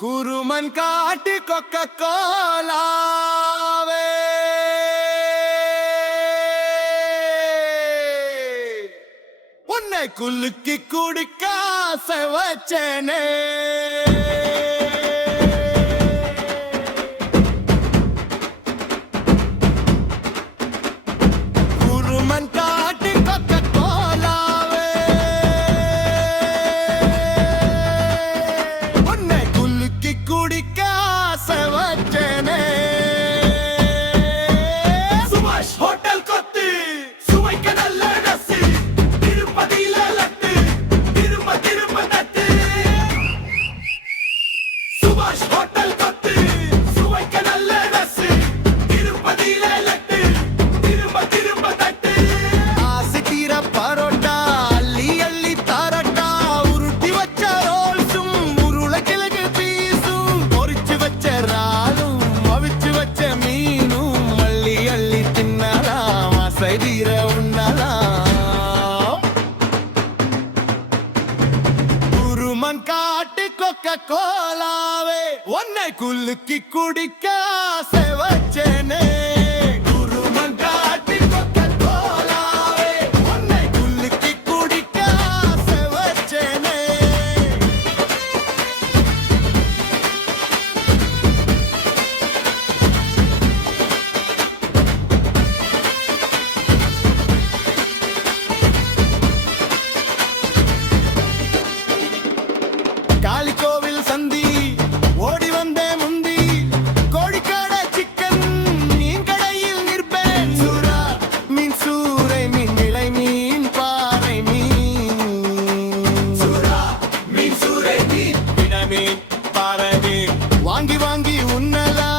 குருமன் காட்டி கொக்க கோலாவே உன்னை குலுக்கி குடிக்க ஆசை வச்சேனே. குருமன் காட்டி கொக்க கோலாவே உன்னை குலுக்கி குடிக்க ஆசை வச்சேனே. சுபாஷ் ஹோட்டல் கொத்து சுவைக்க நல்ல ரசி திருப்பதியில லட்டு திரும்ப திரும்ப தட்டு. சுபாஷ் ஹோட்டல் கொத்து சுவைக்க நல்ல ரசி திருப்பதியில லட்டு திரும்ப திரும்ப தட்டு. ஆசை தீர பரோட்டா அள்ளி அள்ளி தாரட்டா உருட்டி வச்ச ரோல்ஸும் உருளைக்கிழங்கு பீஸும் பொரிச்சு வச்ச ராலும் அவிச்சு வச்ச மீனும் அள்ளி அள்ளி தின்னலாம் ஆசை தீர உண்ணலாம். குருமன் காட்டு கொக்க கோலாவே உன்னை குலுக்கி குடிக்க ஆசை வச்சேனே. குருமன் காட்டு கொக்க கோலாவே உன்னை குலுக்கி குடிக்க ஆசை வச்சேனே. காளிகோவில் சந்தி ஓடி வந்தே முந்தி கோழிக்கடை சிக்கன் மீன் கடையில் நிற்பேன். சூரா மீன் சூறை மீன் விளை மீன் பாறை மீன். சூரா மீன் சூறை மீன் விட மீன் பாறை மீன் வாங்கி வாங்கி உண்ணலாம்